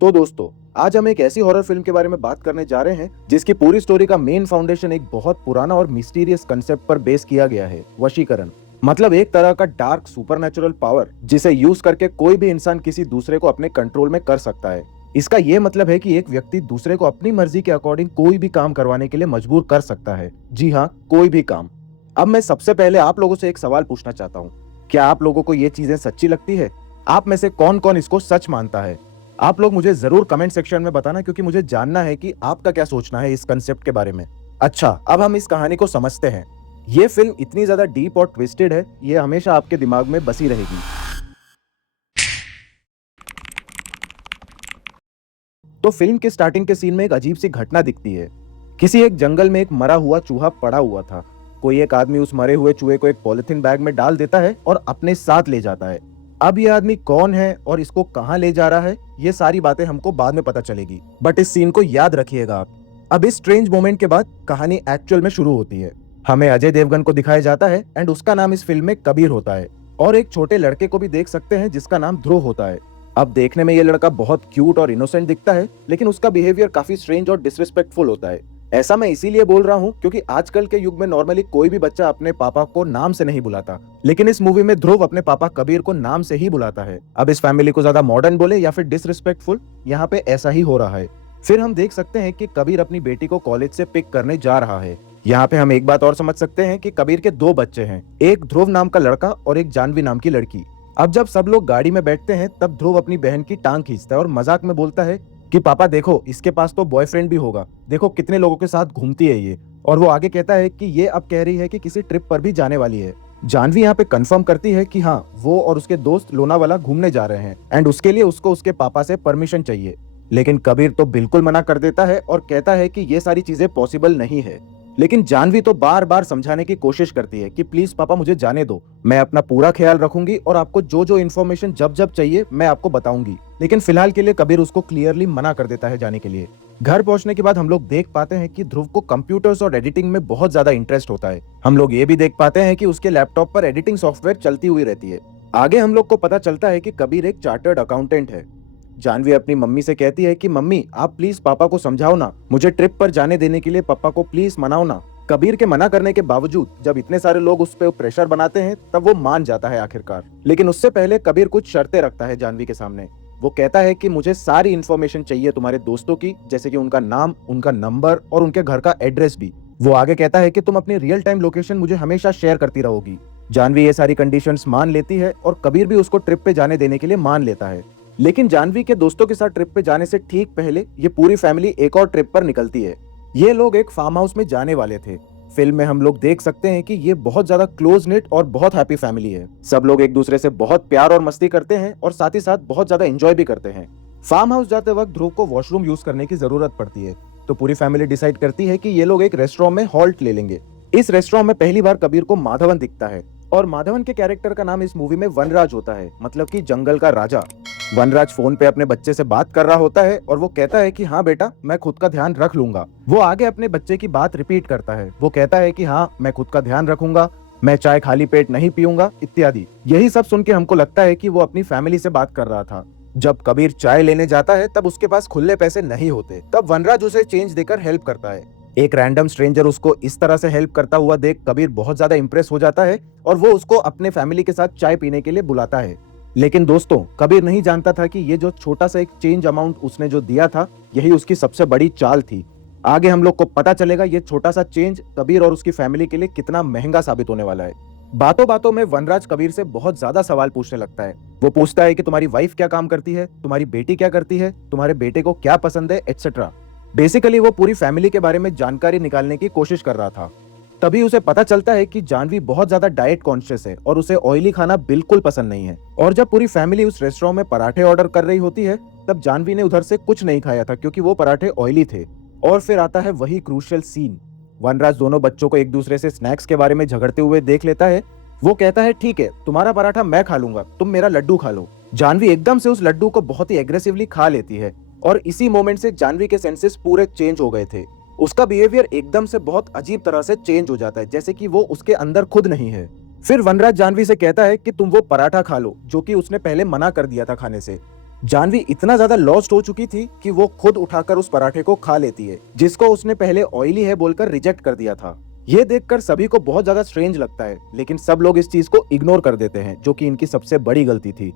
तो दोस्तों, आज हम एक ऐसी हॉरर फिल्म के बारे में बात करने जा रहे हैं जिसकी पूरी स्टोरी का मेन फाउंडेशन एक बहुत पुराना और मिस्टीरियस कंसेप्ट पर बेस किया गया है, वशीकरण। मतलब एक तरह का डार्क सुपरनेचुरल पावर जिसे यूज करके कोई भी इंसान किसी दूसरे को अपने कंट्रोल में कर सकता है। इसका ये मतलब है कि एक व्यक्ति दूसरे को अपनी मर्जी के अकॉर्डिंग कोई भी काम करवाने के लिए मजबूर कर सकता है। जी हाँ, कोई भी काम। अब मैं सबसे पहले आप लोगों से एक सवाल पूछना चाहता हूँ। क्या आप लोगों को ये चीजें सच्ची लगती है? आप में से कौन कौन इसको सच मानता है? आप लोग मुझे जरूर कमेंट सेक्शन में बताना, क्योंकि मुझे जानना है कि आपका क्या सोचना है इस कंसेप्ट के बारे में। अच्छा, अब हम इस कहानी को समझते हैं। ये फिल्म इतनी ज्यादा डीप और ट्विस्टेड है, ये हमेशा आपके दिमाग में बसी रहेगी। तो फिल्म के स्टार्टिंग के सीन में एक अजीब सी घटना दिखती है। किसी एक जंगल में एक मरा हुआ चूहा पड़ा हुआ था। कोई एक आदमी उस मरे हुए चूहे को एक पॉलिथीन बैग में डाल देता है और अपने साथ ले जाता है। अब ये आदमी कौन है और इसको कहां ले जा रहा है, ये सारी बातें हमको बाद में पता चलेगी, बट इस सीन को याद रखिएगा आप। अब इस स्ट्रेंज मोमेंट के बाद कहानी एक्चुअल में शुरू होती है। हमें अजय देवगन को दिखाया जाता है एंड उसका नाम इस फिल्म में कबीर होता है। और एक छोटे लड़के को भी देख सकते हैं जिसका नाम ध्रुव होता है। अब देखने में ये लड़का बहुत क्यूट और इनोसेंट दिखता है, लेकिन उसका बिहेवियर काफी स्ट्रेंज और डिसरिस्पेक्टफुल होता है। ऐसा मैं इसीलिए बोल रहा हूँ क्योंकि आजकल के युग में नॉर्मली कोई भी बच्चा अपने पापा को नाम से नहीं बुलाता, लेकिन इस मूवी में ध्रुव अपने पापा कबीर को नाम से ही बुलाता है। अब इस फैमिली को ज्यादा मॉडर्न बोले या फिर डिसरिस्पेक्टफुल, यहाँ पे ऐसा ही हो रहा है। फिर हम देख सकते हैं कि कबीर अपनी बेटी को कॉलेज से पिक करने जा रहा है। यहाँ पे हम एक बात और समझ सकते हैं कि कबीर के दो बच्चे हैं, एक ध्रुव नाम का लड़का और एक जानवी नाम की लड़की। अब जब सब लोग गाड़ी में बैठते हैं तब ध्रुव अपनी बहन की टांग खींचता है और मजाक में बोलता है कि पापा देखो, इसके पास तो बॉयफ्रेंड भी होगा, देखो कितने लोगों के साथ घूमती है ये। और वो आगे कहता है कि ये अब कह रही है कि किसी ट्रिप पर भी जाने वाली है। जानवी यहाँ पे कंफर्म करती है कि हाँ, वो और उसके दोस्त लोनावाला घूमने जा रहे हैं एंड उसके लिए उसको उसके पापा से परमिशन चाहिए। लेकिन कबीर तो बिल्कुल मना कर देता है और कहता है कि ये सारी चीजें पॉसिबल नहीं है। लेकिन जानवी तो बार बार समझाने की कोशिश करती है कि प्लीज पापा मुझे जाने दो, मैं अपना पूरा ख्याल रखूंगी और आपको जो जो इन्फॉर्मेशन जब जब चाहिए मैं आपको बताऊंगी। लेकिन फिलहाल के लिए कबीर उसको क्लियरली मना कर देता है जाने के लिए। घर पहुंचने के बाद हम लोग देख पाते हैं कि ध्रुव को कंप्यूटर्स और एडिटिंग में बहुत ज्यादा इंटरेस्ट होता है। हम लोग ये भी देख पाते हैं कि उसके लैपटॉप पर एडिटिंग सॉफ्टवेयर चलती हुई रहती है। आगे हम लोग को पता चलता है कि कबीर एक चार्टर्ड अकाउंटेंट है। जानवी अपनी मम्मी से कहती है कि मम्मी आप प्लीज पापा को समझाओ ना, मुझे ट्रिप पर जाने देने के लिए पापा को प्लीज मनाओ ना। कबीर के मना करने के बावजूद जब इतने सारे लोग उस पर प्रेशर बनाते हैं तब वो मान जाता है आखिरकार। लेकिन उससे पहले कबीर कुछ शर्तें रखता है जानवी के सामने। वो कहता है कि मुझे सारी इन्फॉर्मेशन चाहिए तुम्हारे दोस्तों की, जैसे कि उनका नाम, उनका नंबर और उनके घर का एड्रेस भी। वो आगे कहता है कि तुम अपनी रियल टाइम लोकेशन मुझे हमेशा शेयर करती रहोगी। जानवी ये सारी कंडीशंस मान लेती है और कबीर भी उसको ट्रिप पे जाने देने के लिए मान लेता है। लेकिन जानवी के दोस्तों के साथ ट्रिप पे जाने से ठीक पहले ये पूरी फैमिली एक और ट्रिप पर निकलती है। ये लोग एक फार्म हाउस में जाने वाले थे। फिल्म में हम लोग देख सकते हैं कि ये बहुत ज्यादा क्लोज निट और बहुत हैप्पी फैमिली है। सब लोग एक दूसरे से बहुत प्यार और मस्ती करते हैं और साथ ही साथ बहुत ज्यादा एंजॉय भी करते हैं। फार्म हाउस जाते वक्त ध्रुव को वॉशरूम यूज करने की जरूरत पड़ती है, तो पूरी फैमिली डिसाइड करती है कि ये लोग एक रेस्टोरेंट में हॉल्ट ले लेंगे। इस रेस्टोरेंट में पहली बार कबीर को माधवन दिखता है और माधवन के कैरेक्टर का नाम इस मूवी में वनराज होता है, मतलब कि जंगल का राजा। वनराज फोन पे अपने बच्चे से बात कर रहा होता है और वो कहता है कि हाँ बेटा, मैं खुद का ध्यान रख लूंगा। वो आगे अपने बच्चे की बात रिपीट करता है। वो कहता है कि हाँ, मैं खुद का ध्यान रखूंगा, मैं चाय खाली पेट नहीं पीऊंगा इत्यादि। यही सब सुन के हमको लगता है कि वो अपनी फैमिली से बात कर रहा था। जब कबीर चाय लेने जाता है तब उसके पास खुले पैसे नहीं होते, तब वनराज उसे चेंज देकर हेल्प करता है। एक रैंडम स्ट्रेंजर उसको इस तरह से हेल्प करता हुआ देख कबीर बहुत ज्यादा इंप्रेस हो जाता है और वो उसको अपने फैमिली के साथ चाय पीने के लिए बुलाता है। लेकिन दोस्तों, कबीर नहीं जानता था कि ये जो छोटा सा एक चेंज अमाउंट उसने जो दिया था, यही उसकी सबसे बड़ी चाल थी। आगे हम लोग को पता चलेगा ये छोटा सा चेंज कबीर और उसकी फैमिली के लिए कितना महंगा साबित होने वाला है। बातों बातों में वनराज कबीर से बहुत ज्यादा सवाल पूछने लगता है। वो पूछता है कि तुम्हारी वाइफ क्या काम करती है, तुम्हारी बेटी क्या करती है, तुम्हारे बेटे को क्या पसंद है, एटसेट्रा। बेसिकली वो पूरी फैमिली के बारे में जानकारी निकालने की कोशिश कर रहा था। तभी उसे पता चलता है कि जानवी बहुत ज्यादा डाइट कॉन्शियस है और उसे ऑयली खाना बिल्कुल पसंद नहीं है। और जब पूरी फैमिली उस रेस्टोरेंट में पराठे ऑर्डर कर रही होती है तब जानवी ने उधर से कुछ नहीं खाया था क्योंकि वो पराठे ऑयली थे। और फिर आता है वही क्रूशियल सीन। वनराज दोनों बच्चों को एक दूसरे से स्नैक्स के बारे में झगड़ते हुए देख लेता है। वो कहता है ठीक है, तुम्हारा पराठा मैं खा लूंगा, तुम मेरा लड्डू खा लो। जानवी एकदम से उस लड्डू को बहुत ही एग्रेसिवली खा लेती है और इसी मोमेंट से जानवी के सेंसेस पूरे चेंज हो गए थे। उसका बिहेवियर एकदम से बहुत अजीब तरह से चेंज हो जाता है, जैसे कि वो उसके अंदर खुद नहीं है। फिर वनराज जानवी से कहता है कि तुम वो पराठा खा लो जो कि उसने पहले मना कर दिया था खाने से। जानवी इतना ज्यादा लॉस्ट हो चुकी थी कि वो खुद उठाकर उस पराठे को खा लेती है जिसको उसने पहले ऑयली है बोलकर रिजेक्ट कर दिया था। ये देखकर सभी को बहुत ज्यादा स्ट्रेंज लगता है, लेकिन सब लोग इस चीज को इग्नोर कर देते हैं, जो कि इनकी सबसे बड़ी गलती थी।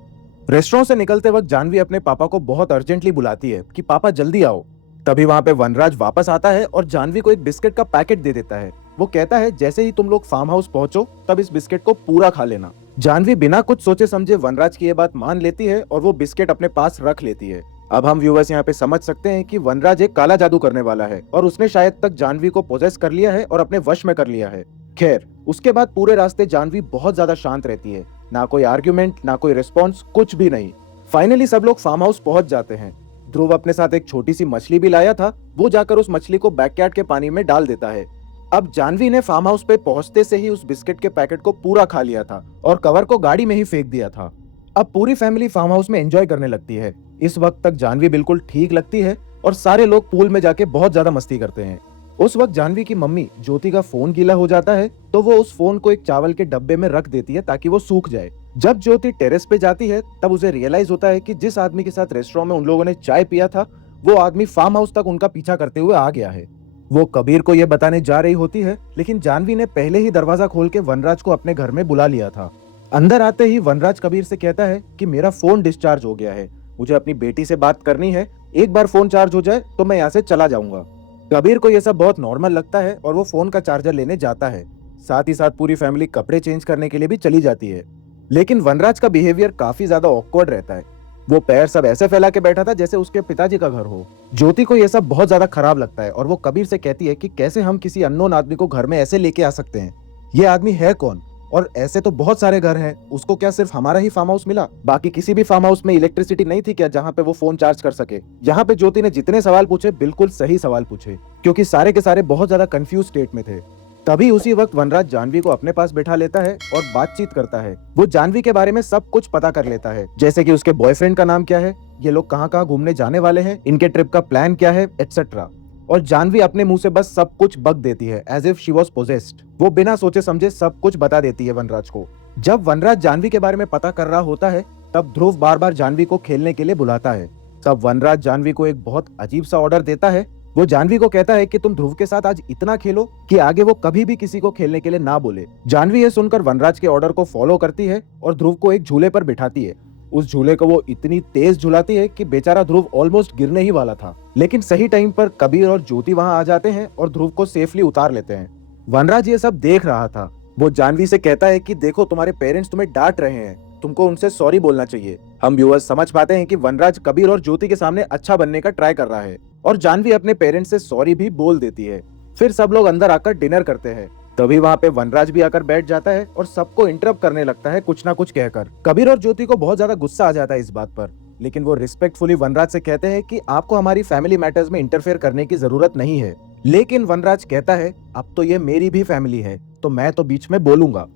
रेस्टोरेंट से निकलते वक्त जानवी अपने पापा को बहुत अर्जेंटली बुलाती है कि पापा जल्दी आओ। तभी वहां पे वनराज वापस आता है और जानवी को एक बिस्किट का पैकेट दे देता है। वो कहता है जैसे ही तुम लोग फार्म हाउस पहुंचो तब इस बिस्किट को पूरा खा लेना। जानवी बिना कुछ सोचे समझे वनराज की ये बात मान लेती है और वो बिस्किट अपने पास रख लेती है। अब हम व्यूअर्स यहाँ पे समझ सकते हैं कि वनराज एक काला जादू करने वाला है और उसने शायद तक जानवी को पोजेस कर लिया है और अपने वश में कर लिया है। खैर, उसके बाद पूरे रास्ते जानवी बहुत ज्यादा शांत रहती है, ना कोई आर्ग्यूमेंट, ना कोई रिस्पॉन्स, कुछ भी नहीं। फाइनली सब लोग फार्म हाउस पहुंच जाते हैं। ध्रुव अपने साथ एक छोटी सी मछली भी लाया था, वो जाकर उस मछली को बैकयार्ड के पानी में डाल देता है। अब जानवी ने फार्म हाउस पे पहुंचते से ही उस बिस्किट के पैकेट को पूरा खा लिया था और कवर को गाड़ी में ही फेंक दिया था। अब पूरी फैमिली फार्म हाउस में एंजॉय करने लगती है। इस वक्त तक जानवी बिल्कुल ठीक लगती है और सारे लोग पूल में जाके बहुत ज्यादा मस्ती करते हैं। उस वक्त जानवी की मम्मी ज्योति का फोन गीला हो जाता है तो वो उस फोन को एक चावल के डब्बे में रख देती है ताकि वो सूख जाए। जब ज्योति टेरेस पे जाती है तब उसे रियलाइज होता है कि जिस आदमी के साथ रेस्टोरेंट में उन लोगों ने चाय पिया था वो आदमी फार्म हाउस तक उनका पीछा करते हुए आ गया है। वो कबीर को यह बताने जा रही होती है, लेकिन जानवी ने पहले ही दरवाजा खोल के वनराज को अपने घर में बुला लिया था। अंदर आते ही वनराज कबीर से कहता है कि मेरा फोन डिस्चार्ज हो गया है, मुझे अपनी बेटी से बात करनी है, एक बार फोन चार्ज हो जाए तो मैं यहाँ से चला जाऊंगा। कबीर को यह सब बहुत नॉर्मल लगता है और वो फोन का चार्जर लेने जाता है। साथ ही साथ पूरी फैमिली कपड़े चेंज करने के लिए भी चली जाती है। लेकिन वनराज का बिहेवियर काफी ज्यादा ऑकवर्ड रहता है। वो पैर सब ऐसे फैला के बैठा था जैसे उसके पिताजी का घर हो। ज्योति को यह सब बहुत ज्यादा खराब लगता है और वो कबीर से कहती है कि कैसे हम किसी अननोन आदमी को घर में ऐसे लेके आ सकते हैं, ये आदमी है कौन, और ऐसे तो बहुत सारे घर हैं, उसको क्या सिर्फ हमारा ही फार्म हाउस मिला, बाकी किसी भी फार्म हाउस में इलेक्ट्रिसिटी नहीं थी क्या जहाँ पे वो फोन चार्ज कर सके। यहाँ पे ज्योति ने जितने सवाल पूछे बिल्कुल सही सवाल पूछे, क्योंकि सारे के सारे बहुत ज्यादा कंफ्यूज स्टेट में थे। तभी उसी वक्त वनराज जानवी को अपने पास बैठा लेता है और बातचीत करता है। वो जानवी के बारे में सब कुछ पता कर लेता है, जैसे कि उसके बॉयफ्रेंड का नाम क्या है, ये लोग कहाँ कहाँ घूमने जाने वाले हैं, इनके ट्रिप का प्लान क्या है, एटसेट्रा। और जानवी अपने मुंह से बस सब कुछ बक देती है as if she was possessed. वो बिना सोचे समझे सब कुछ बता देती है वनराज को। जब वनराज जानवी के बारे में पता कर रहा होता है तब ध्रुव बार बार जानवी को खेलने के लिए बुलाता है। तब वनराज जानवी को एक बहुत अजीब सा ऑर्डर देता है। वो जानवी को कहता है कि तुम ध्रुव के साथ आज इतना खेलो कि आगे वो कभी भी किसी को खेलने के लिए ना बोले। जानवी ये सुनकर वनराज के ऑर्डर को फॉलो करती है और ध्रुव को एक झूले पर बिठाती है। उस झूले को वो इतनी तेज झुलाती है कि बेचारा ध्रुव ऑलमोस्ट गिरने ही वाला था, लेकिन सही टाइम पर कबीर और ज्योति वहां आ जाते हैं और ध्रुव को सेफली उतार लेते हैं। वनराज ये सब देख रहा था। वो जानवी से कहता है कि देखो तुम्हारे पेरेंट्स तुम्हें डांट रहे हैं, तुमको उनसे सॉरी बोलना चाहिए। हम व्यूअर्स समझ पाते हैं कि वनराज कबीर और ज्योति के सामने अच्छा बनने का ट्राई कर रहा है और जानवी अपने पेरेंट्स से सॉरी भी बोल देती है। फिर सब लोग अंदर आकर डिनर करते हैं। तभी वहाँ पे वनराज भी आकर बैठ जाता है और सबको इंटरप्ट करने लगता है कुछ ना कुछ कहकर। कबीर और ज्योति को बहुत ज्यादा गुस्सा आ जाता है इस बात पर, लेकिन वो रिस्पेक्टफुली वनराज से कहते हैं कि आपको हमारी फैमिली मैटर्स में इंटरफेयर करने की जरूरत नहीं है। लेकिन वनराज कहता है अब तो ये मेरी भी फैमिली है तो मैं तो बीच में बोलूंगा।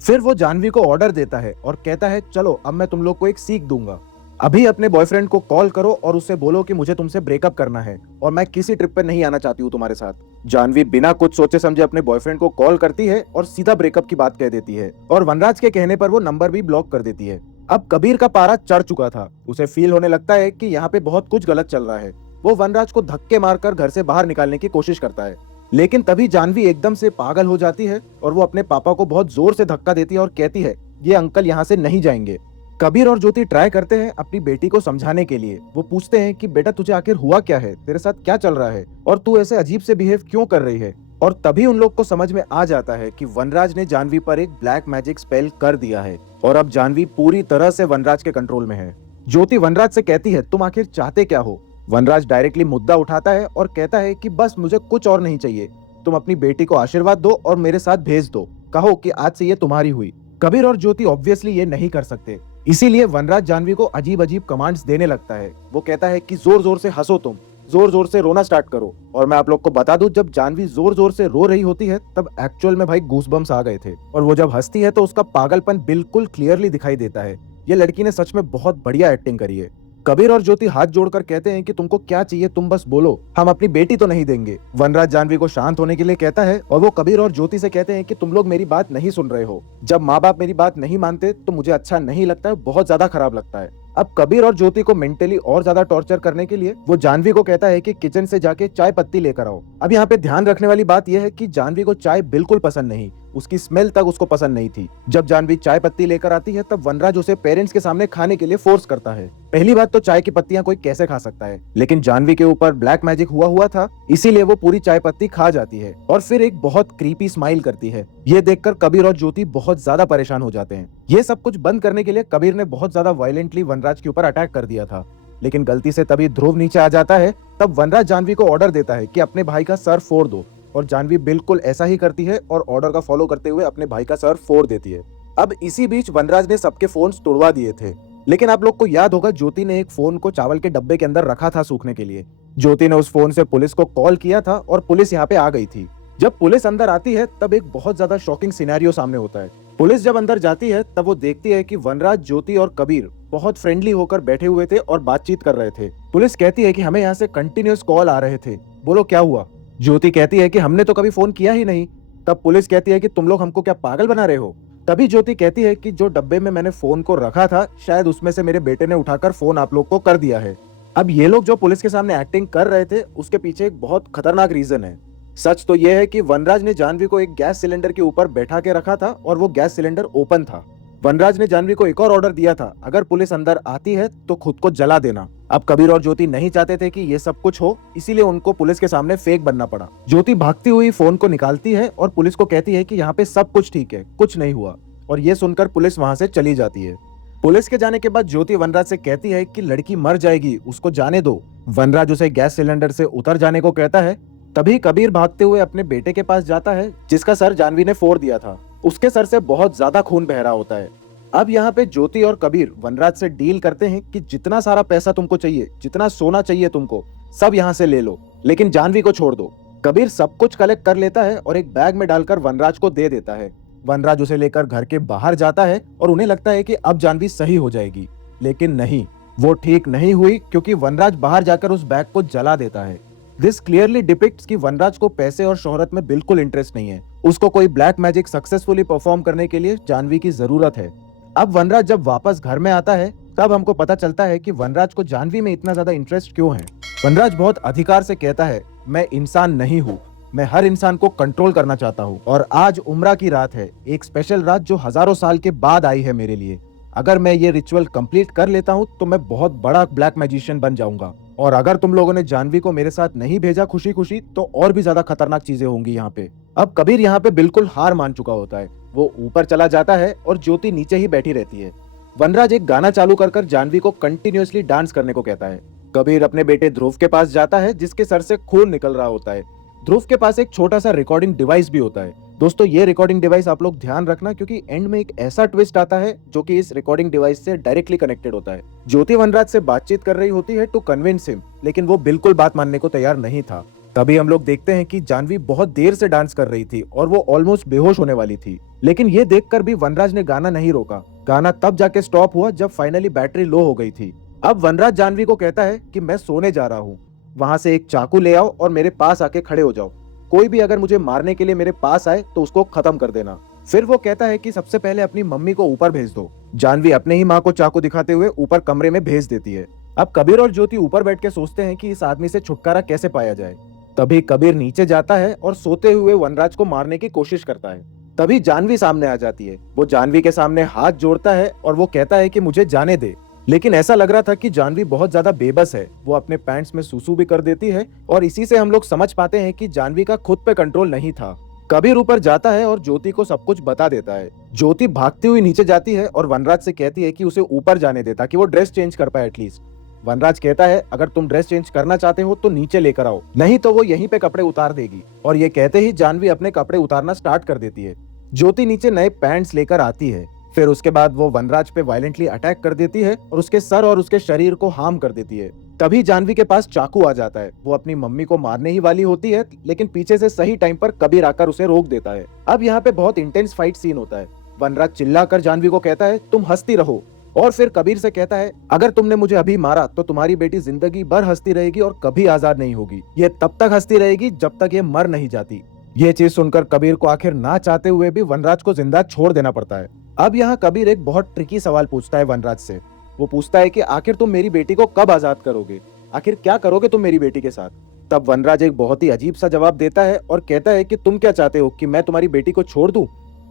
फिर वो जानवी को ऑर्डर देता है और कहता है चलो अब मैं तुम लोग को एक सीख दूंगा, अभी अपने बॉयफ्रेंड को कॉल करो और उससे बोलो कि मुझे तुमसे ब्रेकअप करना है और मैं किसी ट्रिप पे नहीं आना चाहती हूँ तुम्हारे साथ। जानवी बिना कुछ सोचे समझे अपने बॉयफ्रेंड को कॉल करती है और सीधा ब्रेकअप की बात कह देती है और वनराज के कहने पर वो नंबर भी ब्लॉक कर देती है। अब कबीर का पारा चढ़ चुका था। उसे फील होने लगता है कि यहाँ पे बहुत कुछ गलत चल रहा है। वो वनराज को धक्के मारकर घर से बाहर निकालने की कोशिश करता है, लेकिन तभी जानवी एकदम से पागल हो जाती है और वो अपने पापा को बहुत जोर से धक्का देती है और कहती है ये अंकल यहाँ से नहीं जाएंगे। कबीर और ज्योति ट्राई करते हैं अपनी बेटी को समझाने के लिए। वो पूछते हैं कि बेटा तुझे आखिर हुआ क्या है, तेरे साथ क्या चल रहा है और तू ऐसे अजीब से बिहेव क्यों कर रही है। और तभी उन लोग को समझ में आ जाता है कि वनराज ने जानवी पर एक ब्लैक मैजिक स्पेल कर दिया है और अब जानवी पूरी तरह से वनराज के कंट्रोल में है। ज्योति वनराज से कहती है तुम आखिर चाहते क्या हो। वनराज डायरेक्टली मुद्दा उठाता है और कहता है कि बस मुझे कुछ और नहीं चाहिए, तुम अपनी बेटी को आशीर्वाद दो और मेरे साथ भेज दो, कहो कि आज से ये तुम्हारी हुई। कबीर और ज्योति ऑब्वियसली ये नहीं कर सकते, इसीलिए वनराज जानवी को अजीब अजीब कमांड्स देने लगता है। वो कहता है कि जोर जोर से हंसो, तुम जोर जोर से रोना स्टार्ट करो। और मैं आप लोग को बता दूं जब जानवी जोर जोर से रो रही होती है तब एक्चुअल में भाई गूसबम्स आ गए थे और वो जब हंसती है तो उसका पागलपन बिल्कुल क्लियरली दिखाई देता है। ये लड़की ने सच में बहुत बढ़िया एक्टिंग करी है। कबीर और ज्योति हाथ जोड़कर कहते हैं कि तुमको क्या चाहिए तुम बस बोलो, हम अपनी बेटी तो नहीं देंगे। वनराज जानवी को शांत होने के लिए कहता है और वो कबीर और ज्योति से कहते हैं कि तुम लोग मेरी बात नहीं सुन रहे हो। जब माँ बाप मेरी बात नहीं मानते तो मुझे अच्छा नहीं लगता है, बहुत ज्यादा खराब लगता है। अब कबीर और ज्योति को मेंटली और ज्यादा टॉर्चर करने के लिए वो जानवी को कहता है कि किचन से जाके चाय पत्ती लेकर आओ। अब यहाँ पे ध्यान रखने वाली बात यह है कि जानवी को चाय बिल्कुल पसंद नहीं, उसकी स्मेल तक उसको पसंद नहीं थी। जब जानवी चाय पत्ती लेकर आती है तब वनराज उसे पेरेंट्स के सामने खाने के लिए फोर्स करता है। पहली बात तो चाय की पत्तियां कोई कैसे खा सकता है, लेकिन जानवी के ऊपर ब्लैक मैजिक हुआ था, इसीलिए वो पूरी चाय पत्ती खा जाती है और फिर एक बहुत क्रीपी स्माइल करती है। ये देखकर कबीर और ज्योति बहुत ज्यादा परेशान हो जाते हैं। ये सब कुछ बंद करने के लिए कबीर ने बहुत ज्यादा वायलेंटली वनराज के ऊपर अटैक कर दिया था, लेकिन गलती से तभी ध्रुव नीचे आ जाता है। तब वनराज जानवी को ऑर्डर देता है कि अपने भाई का सर फोड़ दो, और जानवी बिल्कुल ऐसा ही करती है और ऑर्डर का फॉलो करते हुए अपने भाई का सर फोड़ देती है। अब इसी बीच वनराज ने सबके फोन तोड़वा दिए थे, लेकिन आप लोग को याद होगा ज्योति ने एक फोन को चावल के डब्बे के अंदर रखा था सूखने के लिए। ज्योति ने उस फोन से पुलिस को कॉल किया था और पुलिस यहाँ पे आ गई थी। जब पुलिस अंदर आती है तब एक बहुत ज्यादा शॉकिंग सिनेरियो सामने होता है। पुलिस जब अंदर जाती है तब वो देखती है कि वनराज, ज्योति और कबीर बहुत फ्रेंडली होकर बैठे हुए थे और बातचीत कर रहे थे। पुलिस कहती है कि हमें यहाँ से कंटिन्यूअस कॉल आ रहे थे, बोलो क्या हुआ। ज्योति कहती है कि हमने तो कभी फोन किया ही नहीं। तब पुलिस कहती है कि तुम लोग हमको क्या पागल बना रहे हो। तभी ज्योति कहती है कि जो डब्बे में मैंने फोन को रखा था शायद उसमें से मेरे बेटे ने उठाकर फोन आप लोग को कर दिया है। अब ये लोग जो पुलिस के सामने एक्टिंग कर रहे थे उसके पीछे एक बहुत खतरनाक रीजन है। सच तो यह है कि वनराज ने जानवी को एक गैस सिलेंडर के ऊपर बैठा के रखा था और वो गैस सिलेंडर ओपन था। वनराज ने जानवी को एक और ऑर्डर दिया था, अगर पुलिस अंदर आती है तो खुद को जला देना। अब कबीर और ज्योति नहीं चाहते थे कि ये सब कुछ हो, इसीलिए उनको पुलिस के सामने फेक बनना पड़ा। ज्योति भागती हुई फोन को निकालती है और पुलिस को कहती है कि यहाँ पे सब कुछ ठीक है, कुछ नहीं हुआ, और ये सुनकर पुलिस वहां से चली जाती है। पुलिस के जाने के बाद ज्योति वनराज से कहती है कि लड़की मर जाएगी, उसको जाने दो। वनराज उसे गैस सिलेंडर से उतर जाने को कहता है। तभी कबीर भागते हुए अपने बेटे के पास जाता है जिसका सर जानवी ने फोड़ दिया था। उसके सर से बहुत ज्यादा खून बह रहा होता है। अब यहाँ पे ज्योति और कबीर वनराज से डील करते हैं कि जितना सारा पैसा तुमको चाहिए, जितना सोना चाहिए तुमको, सब यहाँ से ले लो, लेकिन जानवी को छोड़ दो। कबीर सब कुछ कलेक्ट कर लेता है और एक बैग में डालकर वनराज को दे देता है। वनराज उसे लेकर घर के बाहर जाता है और उन्हें लगता है कि अब जानवी सही हो जाएगी, लेकिन नहीं, वो ठीक नहीं हुई, क्योंकि वनराज बाहर जाकर उस बैग को जला देता है। दिस क्लियरली डिपिक्ट्स कि वनराज को पैसे और शोहरत में बिल्कुल इंटरेस्ट नहीं है। उसको कोई ब्लैक मैजिक सक्सेसफुली परफॉर्म करने के लिए जानवी की जरूरत है। अब वनराज जब वापस घर में आता है तब हमको पता चलता है कि वनराज को जानवी में इतना ज्यादा इंटरेस्ट क्यों है। वनराज बहुत अधिकार से कहता है, मैं इंसान नहीं हूँ, मैं हर इंसान को कंट्रोल करना चाहता हूँ, और आज उम्रा की रात है, एक स्पेशल रात जो हजारों साल के बाद आई है मेरे लिए। अगर मैं ये रिचुअल कंप्लीट कर लेता हूँ तो मैं बहुत बड़ा ब्लैक मैजिशियन बन जाऊंगा, और अगर तुम लोगों ने जानवी को मेरे साथ नहीं भेजा खुशी खुशी तो और भी ज्यादा खतरनाक चीजें होंगी यहाँ पे। अब कबीर यहाँ पे बिल्कुल हार मान चुका होता है। वो ऊपर चला जाता है और ज्योति नीचे ही बैठी रहती है। वनराज एक गाना चालू कर जानवी को कंटिन्यूअसली डांस करने को कहता है। कबीर अपने बेटे ध्रुव के पास जाता है जिसके सर से खून निकल रहा होता है। ध्रुव के पास एक छोटा सा रिकॉर्डिंग डिवाइस भी होता है। दोस्तों ये रिकॉर्डिंग डिवाइस आप लोग ध्यान रखना, क्योंकि एंड में एक ऐसा ट्विस्ट आता है जो कि इस रिकॉर्डिंग डिवाइस से डायरेक्टली कनेक्टेड होता है। ज्योति वनराज से बातचीत कर रही होती है टू कन्विंस हिम, लेकिन वो बिल्कुल बात मानने को तैयार नहीं था। तभी हम लोग देखते हैं कि जानवी बहुत देर से डांस कर रही थी और वो ऑलमोस्ट बेहोश होने वाली थी, लेकिन ये देखकर भी वनराज ने गाना नहीं रोका। गाना तब जाके स्टॉप हुआ जब फाइनली बैटरी लो हो गई थी। अब वनराज जानवी को कहता है कि मैं सोने जा रहा हूँ, वहां से एक चाकू ले आओ और मेरे पास आके खड़े हो जाओ। कोई भी अगर मुझे मारने के लिए मेरे पास आए तो उसको खत्म कर देना। फिर वो कहता है कि सबसे पहले अपनी मम्मी को ऊपर भेज दो। जानवी अपने ही माँ को चाकू दिखाते हुए ऊपर कमरे में भेज देती है। अब कबीर और ज्योति ऊपर बैठ के सोचते हैं कि इस आदमी से छुटकारा कैसे पाया जाए। तभी कबीर नीचे जाता है और सोते हुए वनराज को मारने की कोशिश करता है। तभी जानवी सामने आ जाती है। वो जानवी के सामने हाथ जोड़ता है और वो कहता है कि मुझे जाने दे, लेकिन ऐसा लग रहा था कि जानवी बहुत ज्यादा बेबस है। वो अपने पैंट्स में सूसू भी कर देती है और इसी से हम लोग समझ पाते हैं कि जानवी का खुद पे कंट्रोल नहीं था। कबीर ऊपर जाता है और ज्योति को सब कुछ बता देता है। ज्योति भागती हुई नीचे जाती है और वनराज से कहती है कि उसे ऊपर जाने दे ताकि वो ड्रेस चेंज कर पाए एटलीस्ट। वनराज कहता है अगर तुम ड्रेस चेंज करना चाहते हो तो नीचे लेकर आओ, नहीं तो वो यहीं पे कपड़े उतार देगी। और ये कहते ही जानवी अपने कपड़े उतारना स्टार्ट कर देती है। ज्योति नीचे नए पैंट्स लेकर आती है। फिर उसके बाद वो वनराज पे वायलेंटली अटैक कर देती है और उसके सर और उसके शरीर को हार्म कर देती है। तभी जानवी के पास चाकू आ जाता है। वो अपनी मम्मी को मारने ही वाली होती है, लेकिन पीछे से सही टाइम पर कबीर आकर उसे रोक देता है। अब यहाँ पे बहुत इंटेंस फाइट सीन होता है। वनराज चिल्लाकर जानवी को कहता है तुम हंसती रहो, और फिर कबीर से कहता है अगर तुमने मुझे अभी मारा तो तुम्हारी बेटी जिंदगी भर हंसती रहेगी और कभी आजाद नहीं होगी। ये तब तक हंसती रहेगी जब तक ये मर नहीं जाती। ये चीज सुनकर कबीर को आखिर ना चाहते हुए भी वनराज को जिंदा छोड़ देना पड़ता है। अब यहाँ कबीर एक बहुत ट्रिकी सवाल पूछता है वनराज से। वो पूछता है कि आखिर तुम मेरी बेटी को कब आजाद करोगे, आखिर क्या करोगे तुम मेरी बेटी के साथ। तब वनराज एक बहुत ही अजीब सा जवाब देता है और कहता है कि तुम क्या चाहते हो कि मैं तुम्हारी बेटी को छोड़ दूं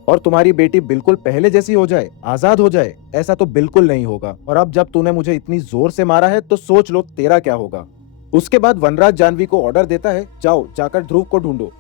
और तुम्हारी बेटी बिल्कुल पहले जैसी हो जाए, आजाद हो जाए। ऐसा तो बिल्कुल नहीं होगा, और अब जब तूने मुझे इतनी जोर से मारा है तो सोच लो तेरा क्या होगा। उसके बाद वनराज जानवी को ऑर्डर देता है, जाओ जाकर ध्रुव को ढूंढो।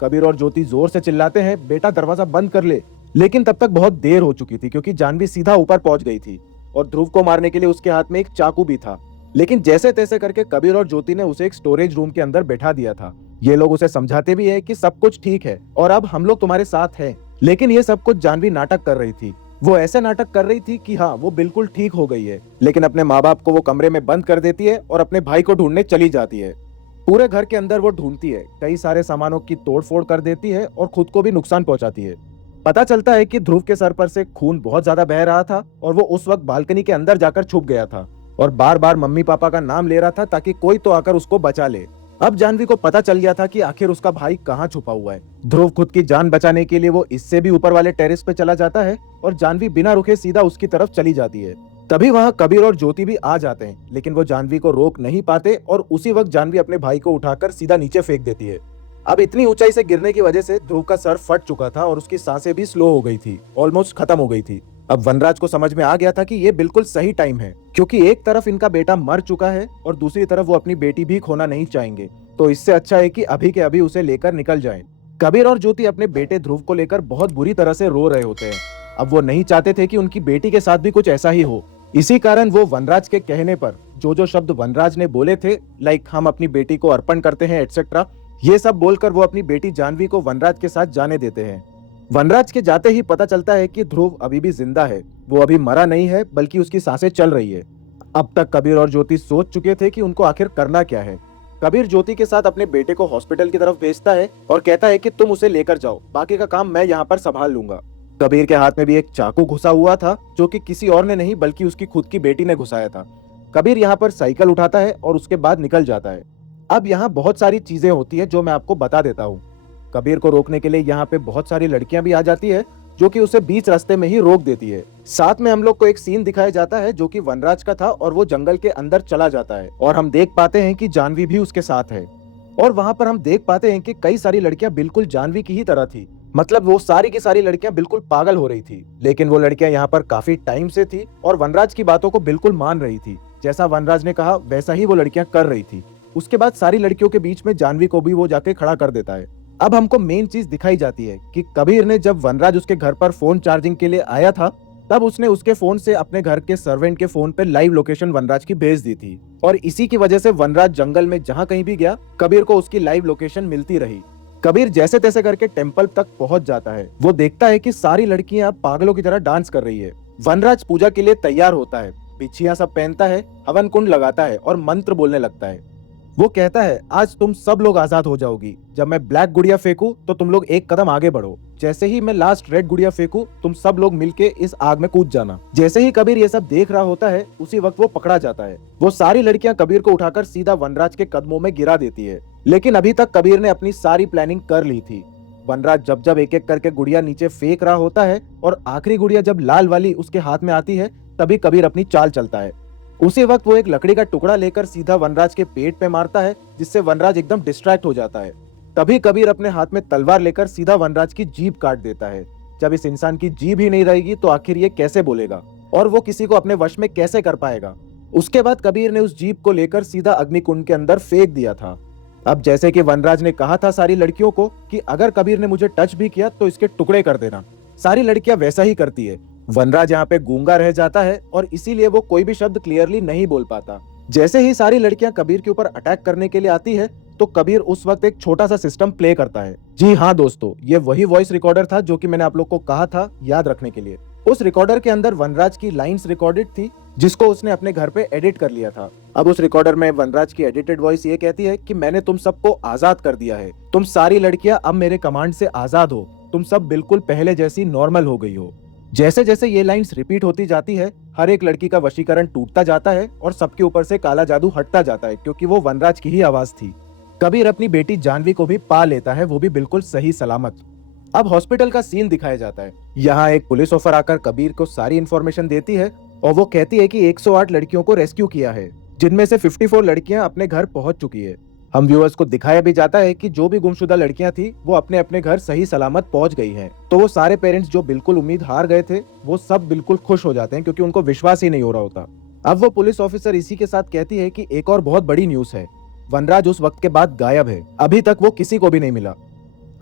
कबीर और ज्योति जोर से चिल्लाते हैं, बेटा दरवाजा बंद कर ले। लेकिन तब तक बहुत देर हो चुकी थी क्योंकि जानवी सीधा ऊपर पहुंच गई थी और ध्रुव को मारने के लिए उसके हाथ में एक चाकू भी था। लेकिन जैसे तैसे करके कबीर और ज्योति ने उसे एक स्टोरेज रूम के अंदर बैठा दिया था। ये लोग उसे समझाते भी है कि सब कुछ ठीक है और अब हम लोग तुम्हारे साथ हैं। लेकिन ये सब कुछ जानवी नाटक कर रही थी। वो ऐसे नाटक कर रही थी कि हाँ वो बिल्कुल ठीक हो गई है, लेकिन अपने माँ बाप को वो कमरे में बंद कर देती है और अपने भाई को ढूंढने चली जाती है। पूरे घर के अंदर वो ढूंढती है, कई सारे सामानों की तोड़फोड़ कर देती है और खुद को भी नुकसान पहुंचाती है। पता चलता है कि ध्रुव के सर पर से खून बहुत ज्यादा बह रहा था और वो उस वक्त बालकनी के अंदर जाकर छुप गया था और बार बार मम्मी पापा का नाम ले रहा था ताकि कोई तो आकर उसको बचा ले। अब जानवी को पता चल गया था कि आखिर उसका भाई कहाँ छुपा हुआ है। ध्रुव खुद की जान बचाने के लिए वो इससे भी ऊपर वाले टेरेस पे चला जाता है और जानवी बिना रुके सीधा उसकी तरफ चली जाती है। तभी वहाँ कबीर और ज्योति भी आ जाते हैं, लेकिन वो जानवी को रोक नहीं पाते और उसी वक्त जानवी अपने भाई को उठाकर सीधा नीचे फेंक देती है। अब इतनी ऊंचाई से गिरने की वजह से ध्रुव का सर फट चुका था और उसकी सांसें भी स्लो हो गई थी, ऑलमोस्ट खत्म हो गई थी। अब वनराज को समझ में आ गया था कि ये बिल्कुल सही टाइम है, क्योंकि एक तरफ इनका बेटा मर चुका है और दूसरी तरफ वो अपनी बेटी भी खोना नहीं चाहेंगे। तो इससे अच्छा है कि अभी के अभी उसे लेकर निकल जाएं। कबीर और ज्योति अपने बेटे ध्रुव को लेकर बहुत बुरी तरह से रो रहे होते हैं। अब वो नहीं चाहते थे कि उनकी बेटी के साथ भी कुछ ऐसा ही हो। इसी कारण वो वनराज के कहने पर जो शब्द वनराज ने बोले थे, लाइक हम अपनी बेटी को अर्पण करते हैं एटसेट्रा, ये सब बोलकर वो अपनी बेटी जानवी को वनराज के साथ जाने देते हैं। वनराज के जाते ही पता चलता है कि ध्रुव अभी भी जिंदा है, वो अभी मरा नहीं है बल्कि उसकी सांसें चल रही है। अब तक कबीर और ज्योति सोच चुके थे कि उनको आखिर करना क्या है। कबीर ज्योति के साथ अपने बेटे को हॉस्पिटल की तरफ भेजता है और कहता है कि तुम उसे लेकर जाओ, बाकी का काम मैं यहाँ पर संभाल लूंगा। कबीर के हाथ में भी एक चाकू घुसा हुआ था जो कि किसी और ने नहीं बल्कि उसकी खुद की बेटी ने घुसाया था। कबीर यहाँ पर साइकिल उठाता है और उसके बाद निकल जाता है। अब यहाँ बहुत सारी चीजें होती है जो मैं आपको बता देता हूँ। कबीर को रोकने के लिए यहाँ पे बहुत सारी लड़कियां भी आ जाती है जो कि उसे बीच रास्ते में ही रोक देती है। साथ में हम लोग को एक सीन दिखाया जाता है जो कि वनराज का था और वो जंगल के अंदर चला जाता है और हम देख पाते हैं कि जानवी भी उसके साथ है। और वहां पर हम देख पाते हैं कि कई सारी लड़कियां बिल्कुल जानवी की ही तरह थी, मतलब वो सारी की सारी लड़कियां बिल्कुल पागल हो रही थी। लेकिन वो लड़कियां यहाँ पर काफी टाइम से थी और वनराज की बातों को बिल्कुल मान रही थी। जैसा वनराज ने कहा वैसा ही वो लड़कियां कर रही थी। उसके बाद सारी लड़कियों के बीच में जानवी को भी वो जाके खड़ा कर देता है। अब हमको मेन चीज दिखाई जाती है कि कबीर ने जब वनराज उसके घर पर फोन चार्जिंग के लिए आया था तब उसने उसके फोन से अपने घर के सर्वेंट के फोन पे लाइव लोकेशन वनराज की भेज दी थी और इसी की वजह से वनराज जंगल में जहां कहीं भी गया कबीर को उसकी लाइव लोकेशन मिलती रही। कबीर जैसे तैसे करके टेम्पल तक पहुंच जाता है। वो देखता है कि सारी लड़कियां पागलों की तरह डांस कर रही है। वनराज पूजा के लिए तैयार होता है, बिछिया सब पहनता है, हवन कुंड लगाता है और मंत्र बोलने लगता है। वो कहता है आज तुम सब लोग आजाद हो जाओगी, जब मैं ब्लैक गुड़िया फेंकू तो तुम लोग एक कदम आगे बढ़ो, जैसे ही मैं लास्ट रेड गुड़िया फेंकू तुम सब लोग मिलके इस आग में कूद जाना। जैसे ही कबीर ये सब देख रहा होता है उसी वक्त वो पकड़ा जाता है। वो सारी लड़कियां कबीर को उठाकर सीधा वनराज के कदमों में गिरा देती है, लेकिन अभी तक कबीर ने अपनी सारी प्लानिंग कर ली थी। वनराज जब जब एक एक करके गुड़िया नीचे फेंक रहा होता है और आखिरी गुड़िया जब लाल वाली उसके हाथ में आती है तभी कबीर अपनी चाल चलता है। उसी वक्त वो एक लकड़ी का टुकड़ा लेकर सीधा वनराज के पेट पे मारता है, जिससे वनराज एकदम डिस्ट्रैक्ट हो जाता है। तभी कबीर अपने हाथ में तलवार लेकर सीधा वनराज की जीभ काट देता है। जब इस इंसान की जीभ ही नहीं रहेगी तो आखिर ये कैसे बोलेगा और वो किसी को अपने वश में कैसे कर पाएगा। उसके बाद कबीर ने उस जीभ को लेकर सीधा अग्निकुंड के अंदर फेंक दिया था। अब जैसे कि वनराज ने कहा था सारी लड़कियों को कि अगर कबीर ने मुझे टच भी किया तो इसके टुकड़े कर देना, सारी लड़कियां वैसा ही करती है। वनराज यहाँ पे गूंगा रह जाता है और इसीलिए वो कोई भी शब्द क्लियरली नहीं बोल पाता। जैसे ही सारी लड़कियां कबीर के ऊपर अटैक करने के लिए आती है तो कबीर उस वक्त एक छोटा सा सिस्टम प्ले करता है। जी हाँ दोस्तों, ये वही वॉइस रिकॉर्डर था जो कि मैंने आप लोग को कहा था याद रखने के लिए। उस रिकॉर्डर के अंदर वनराज की लाइंस रिकॉर्डेड थी जिसको उसने अपने घर पे एडिट कर लिया था। अब उस रिकॉर्डर में वनराज की एडिटेड वॉइस ये कहती है कि मैंने तुम सबको आजाद कर दिया है, तुम सारी लड़कियां अब मेरे कमांड से आजाद हो, तुम सब बिल्कुल पहले जैसी नॉर्मल हो गई हो। जैसे जैसे ये लाइंस रिपीट होती जाती है हर एक लड़की का वशीकरण टूटता जाता है और सबके ऊपर से काला जादू हटता जाता है, क्योंकि वो वनराज की ही आवाज थी। कबीर अपनी बेटी जानवी को भी पा लेता है, वो भी बिल्कुल सही सलामत। अब हॉस्पिटल का सीन दिखाया जाता है। यहाँ एक पुलिस ऑफिसर आकर कबीर को सारी इन्फॉर्मेशन देती है और वो कहती है कि 108 लड़कियों को रेस्क्यू किया है, जिनमें से 54 लड़कियां अपने घर पहुंच चुकी है। हम व्यूअर्स को दिखाया भी जाता है कि जो भी गुमशुदा लड़कियां थी वो अपने अपने घर सही सलामत पहुंच गई हैं। तो वो सारे पेरेंट्स जो बिल्कुल उम्मीद हार गए थे वो सब बिल्कुल खुश हो जाते हैं, क्योंकि उनको विश्वास ही नहीं हो रहा होता। अब वो पुलिस ऑफिसर इसी के साथ कहती है कि एक और बहुत बड़ी न्यूज है, वनराज उस वक्त के बाद गायब है, अभी तक वो किसी को भी नहीं मिला।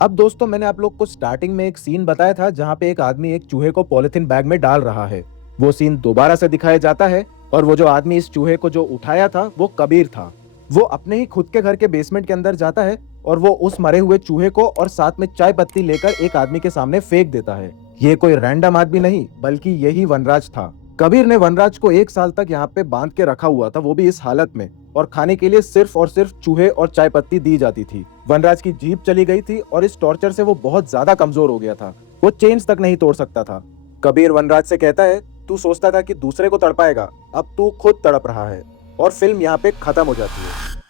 अब दोस्तों, मैंने आप लोग को स्टार्टिंग में एक सीन बताया था जहां पे एक आदमी एक चूहे को पॉलिथीन बैग में डाल रहा है। वो सीन दोबारा से दिखाया जाता है और वो जो आदमी इस चूहे को जो उठाया था वो कबीर था। वो अपने ही खुद के घर के बेसमेंट के अंदर जाता है और वो उस मरे हुए चूहे को और साथ में चाय पत्ती लेकर एक आदमी के सामने फेंक देता है। ये कोई रैंडम आदमी नहीं, बल्कि यही वनराज था। कबीर ने वनराज को 1 साल तक यहाँ पे बांध के रखा हुआ था, वो भी इस हालत में, और खाने के लिए सिर्फ और सिर्फ चूहे और चाय पत्ती दी जाती थी। वनराज की जीभ चली गई थी और इस टॉर्चर से वो बहुत ज्यादा कमजोर हो गया था। वो चेन्स तक नहीं तोड़ सकता था। कबीर वनराज से कहता है, तू सोचता था कि दूसरे को तड़पाएगा, अब तू खुद तड़प रहा है। और फिल्म यहाँ पे खत्म हो जाती है।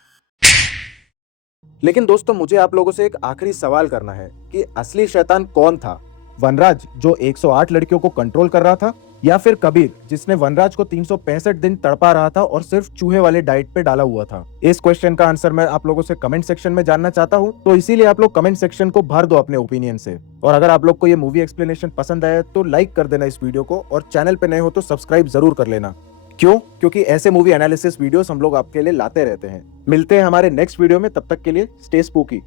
लेकिन दोस्तों, मुझे आप लोगों से एक आखिरी सवाल करना है कि असली शैतान कौन था? वनराज जो 108 लड़कियों को कंट्रोल कर रहा था, या फिर कबीर जिसने वनराज को 365 दिन तड़पा रहा था और सिर्फ चूहे वाले डाइट पे डाला हुआ था? इस क्वेश्चन का आंसर मैं आप लोगों से कमेंट सेक्शन में जानना चाहता हूं, तो इसीलिए आप लोग कमेंट सेक्शन को भर दो अपने ओपिनियन से। और अगर आप लोग को ये मूवी एक्सप्लेनेशन पसंद आया तो लाइक कर देना इस वीडियो को, और चैनल पे नए हो तो सब्सक्राइब जरूर कर लेना। क्यों? क्योंकि ऐसे मूवी एनालिसिस वीडियोस हम लोग आपके लिए लाते रहते हैं। मिलते हैं हमारे नेक्स्ट वीडियो में, तब तक के लिए स्टे स्पूकी।